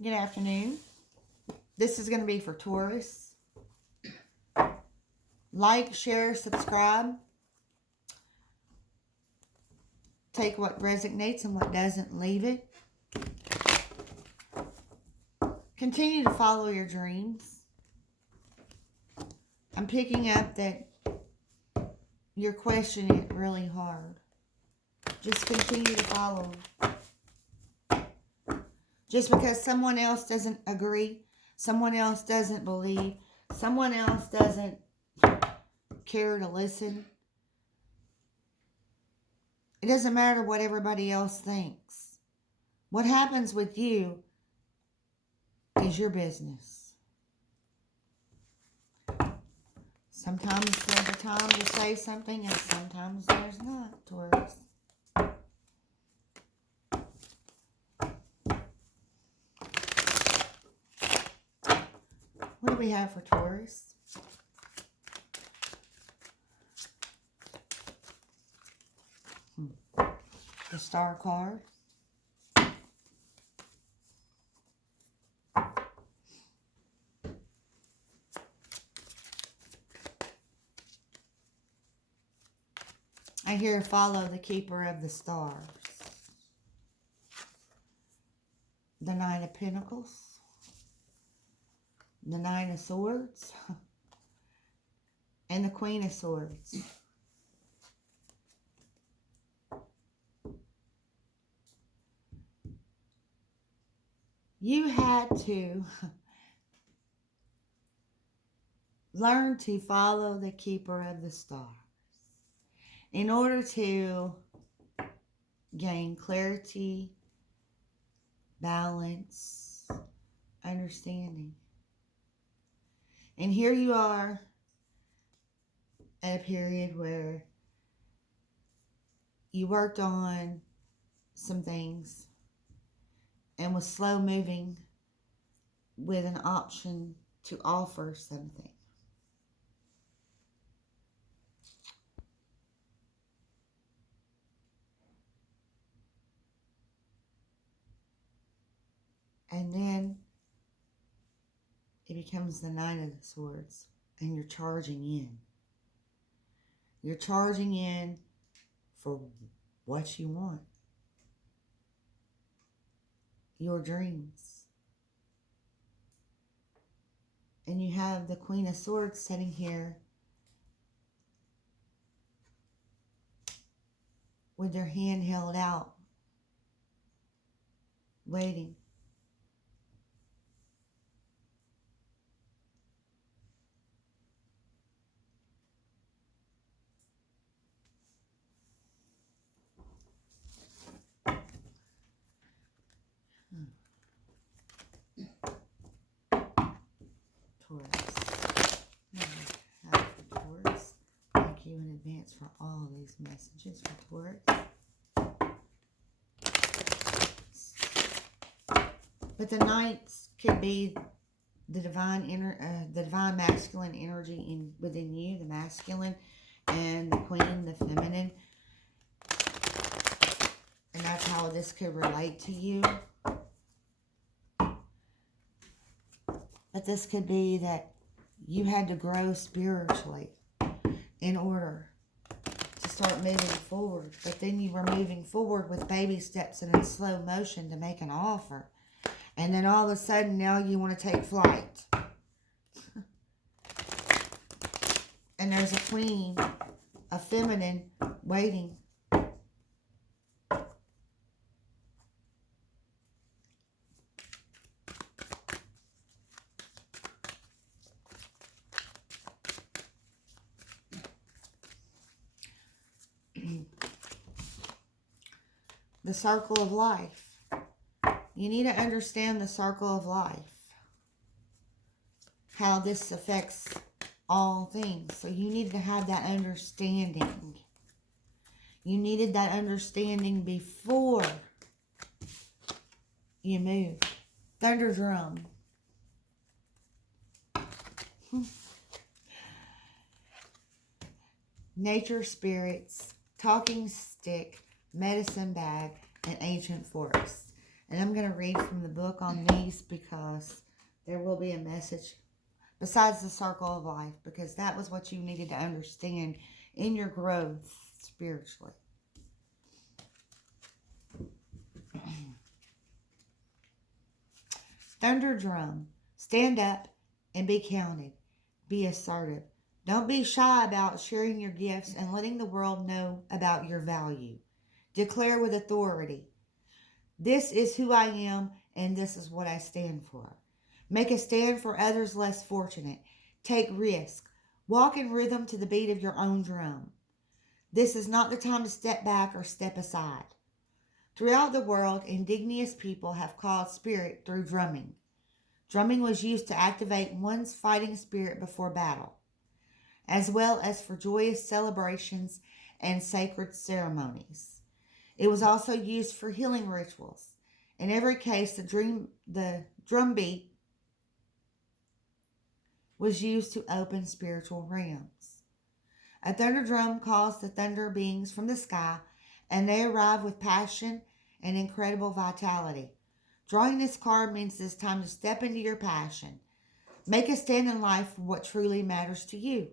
Good afternoon. This is going to be for Taurus. Like, share, subscribe. Take what resonates and what doesn't, leave it. Continue to follow your dreams. I'm picking up that you're questioning it really hard. Just continue to follow. Just because someone else doesn't agree, someone else doesn't believe, someone else doesn't care to listen, it doesn't matter what everybody else thinks. What happens with you is your business. Sometimes there's a time to say something and sometimes there's not, Taurus. What do we have for Taurus? The Star card. I hear follow the keeper of the stars. The Nine of Pentacles. The Nine of Swords. And the Queen of Swords. You had to learn to follow the keeper of the stars in order to gain clarity, balance, understanding. And here you are at a period where you worked on some things and was slow moving with an option to offer something. And then it becomes the Nine of Swords and you're charging in. You're charging in for what you want. Your dreams. And you have the Queen of Swords sitting here with their hand held out, waiting. Taurus. Taurus. Thank you in advance for all these messages for Taurus. But the Knights could be the divine masculine energy within you, the masculine, and the Queen, the feminine. And that's how this could relate to you. But this could be that you had to grow spiritually in order to start moving forward. But then you were moving forward with baby steps and in slow motion to make an offer. And then all of a sudden now you want to take flight. And there's a queen, a feminine, waiting. The circle of life. You need to understand the circle of life. How this affects all things. So you needed to have that understanding. You needed that understanding before you moved. Thunder drum. Nature spirits, talking stick, medicine bag, and ancient forest. And I'm going to read from the book on these because there will be a message besides the circle of life, because that was what you needed to understand in your growth spiritually. Thunder drum. Stand up and be counted. Be assertive. Don't be shy about sharing your gifts and letting the world know about your value. Declare with authority. This is who I am, and this is what I stand for. Make a stand for others less fortunate. Take risk. Walk in rhythm to the beat of your own drum. This is not the time to step back or step aside. Throughout the world, indigenous people have called spirit through drumming. Drumming was used to activate one's fighting spirit before battle, as well as for joyous celebrations and sacred ceremonies. It was also used for healing rituals. In every case, the drum beat was used to open spiritual realms. A thunder drum calls the thunder beings from the sky, and they arrive with passion and incredible vitality. Drawing this card means it's time to step into your passion. Make a stand in life for what truly matters to you.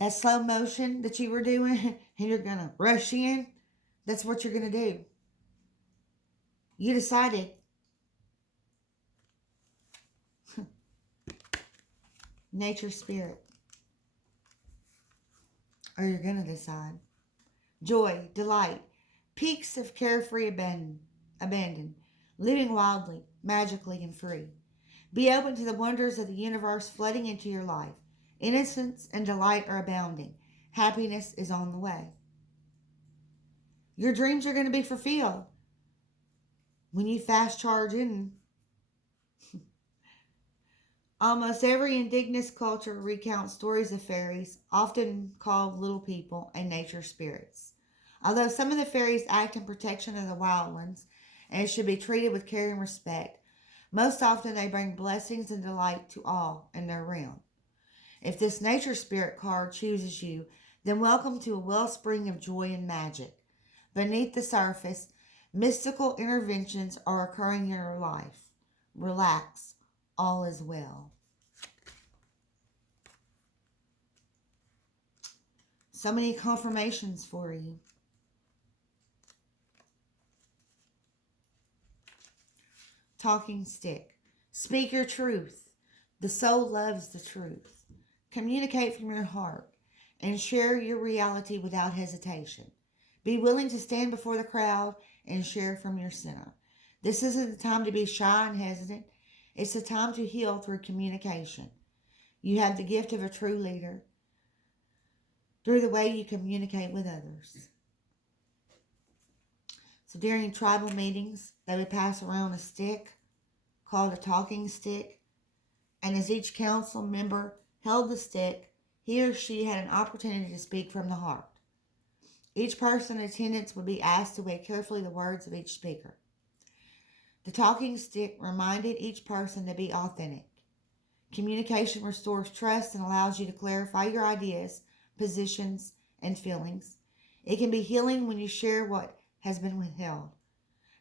That slow motion that you were doing and you're going to rush in, that's what you're going to do. You decided. Nature spirit. Or you're going to decide. Joy, delight, peaks of carefree abandon, living wildly, magically, and free. Be open to the wonders of the universe flooding into your life. Innocence and delight are abounding. Happiness is on the way. Your dreams are going to be fulfilled when you fast charge in. Almost every indigenous culture recounts stories of fairies, often called little people, and nature spirits. Although some of the fairies act in protection of the wild ones and should be treated with care and respect, most often they bring blessings and delight to all in their realm. If this nature spirit card chooses you, then welcome to a wellspring of joy and magic. Beneath the surface, mystical interventions are occurring in your life. Relax, all is well. So many confirmations for you. Talking stick. Speak your truth. The soul loves the truth. Communicate from your heart and share your reality without hesitation. Be willing to stand before the crowd and share from your center. This isn't the time to be shy and hesitant. It's the time to heal through communication. You have the gift of a true leader through the way you communicate with others. So during tribal meetings, they would pass around a stick called a talking stick, and as each council member held the stick, he or she had an opportunity to speak from the heart. Each person in attendance would be asked to weigh carefully the words of each speaker. The talking stick reminded each person to be authentic. Communication restores trust and allows you to clarify your ideas, positions, and feelings. It can be healing when you share what has been withheld.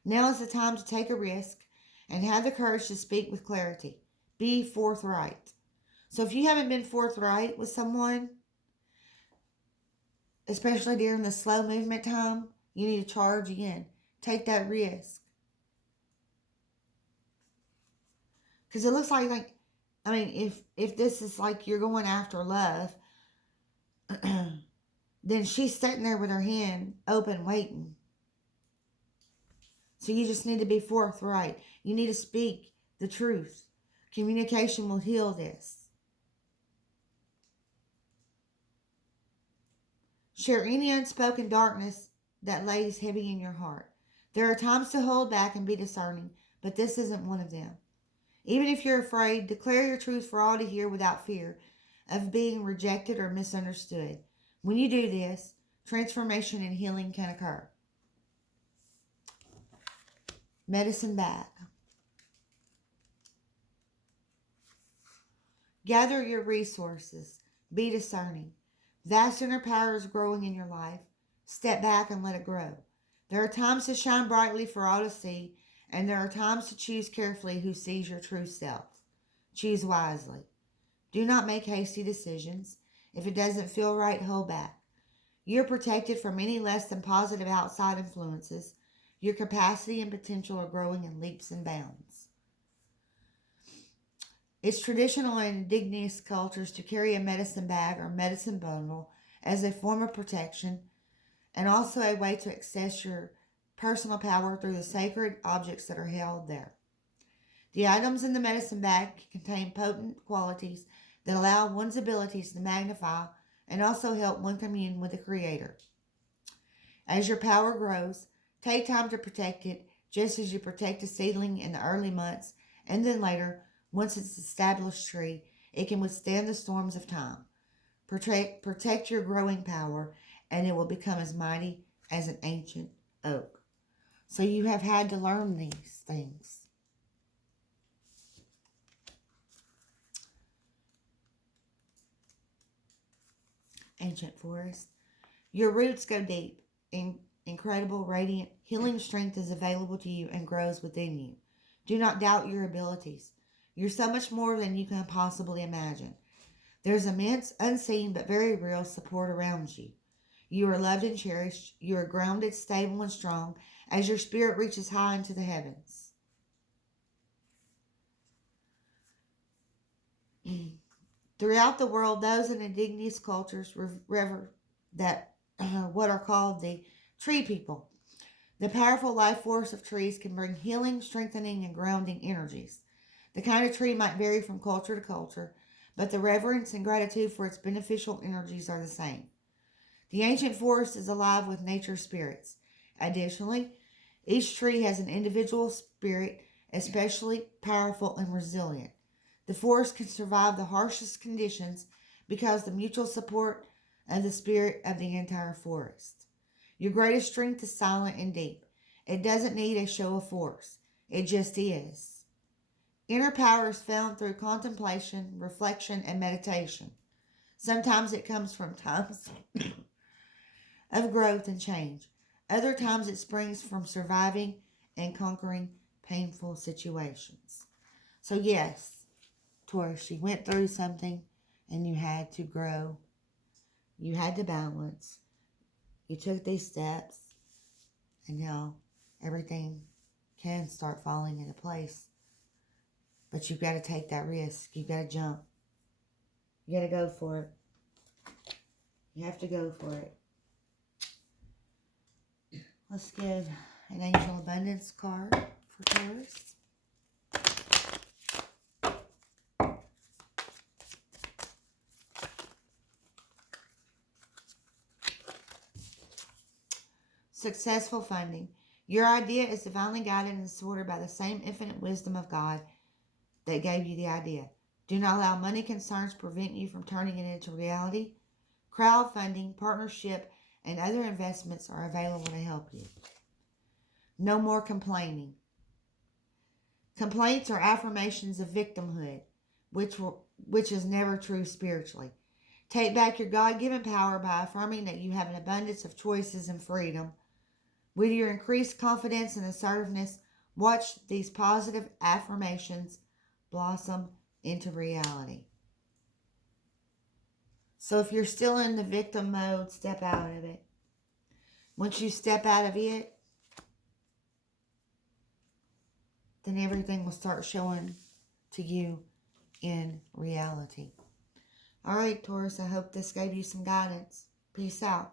Now is the time to take a risk and have the courage to speak with clarity. Be forthright. So if you haven't been forthright with someone, especially during the slow movement time, you need to charge in. Take that risk. Because it looks like, if this is like you're going after love, then she's sitting there with her hand open waiting. So you just need to be forthright. You need to speak the truth. Communication will heal this. Share any unspoken darkness that lays heavy in your heart. There are times to hold back and be discerning, but this isn't one of them. Even if you're afraid, declare your truth for all to hear without fear of being rejected or misunderstood. When you do this, transformation and healing can occur. Medicine bag. Gather your resources. Be discerning. Vast inner power is growing in your life. Step back and let it grow. There are times to shine brightly for all to see, and there are times to choose carefully who sees your true self. Choose wisely. Do not make hasty decisions. If it doesn't feel right, hold back. You're protected from any less than positive outside influences. Your capacity and potential are growing in leaps and bounds. It's traditional in indigenous cultures to carry a medicine bag or medicine bundle as a form of protection and also a way to access your personal power through the sacred objects that are held there. The items in the medicine bag contain potent qualities that allow one's abilities to magnify and also help one commune with the Creator. As your power grows, take time to protect it just as you protect a seedling in the early months, and then later, once it's an established tree, it can withstand the storms of time. Protect your growing power, and it will become as mighty as an ancient oak. So you have had to learn these things. Ancient forest. Your roots go deep. Incredible, radiant, healing strength is available to you and grows within you. Do not doubt your abilities. You're so much more than you can possibly imagine. There's immense, unseen, but very real support around you. You are loved and cherished. You are grounded, stable, and strong as your spirit reaches high into the heavens. Throughout the world, those in indigenous cultures revere that what are called the tree people. The powerful life force of trees can bring healing, strengthening, and grounding energies. The kind of tree might vary from culture to culture, but the reverence and gratitude for its beneficial energies are the same. The ancient forest is alive with nature's spirits. Additionally, each tree has an individual spirit, especially powerful and resilient. The forest can survive the harshest conditions because of the mutual support of the spirit of the entire forest. Your greatest strength is silent and deep. It doesn't need a show of force. It just is. Inner power is found through contemplation, reflection, and meditation. Sometimes it comes from times of growth and change. Other times it springs from surviving and conquering painful situations. So yes, Taurus, you went through something and you had to grow. You had to balance. You took these steps and now everything can start falling into place. But you've got to take that risk. You've got to jump. You got to go for it. You have to go for it. Let's give an Angel Abundance card for Taurus. Successful funding. Your idea is divinely guided and supported by the same infinite wisdom of God that gave you the idea. Do not allow money concerns prevent you from turning it into reality. Crowdfunding, partnership, and other investments are available to help you. No more complaining. Complaints are affirmations of victimhood, which is never true spiritually. Take back your God-given power by affirming that you have an abundance of choices and freedom. With your increased confidence and assertiveness, watch these positive affirmations blossom into reality. So if you're still in the victim mode, step out of it. Once you step out of it, then everything will start showing to you in reality. All right, Taurus, I hope this gave you some guidance. Peace out.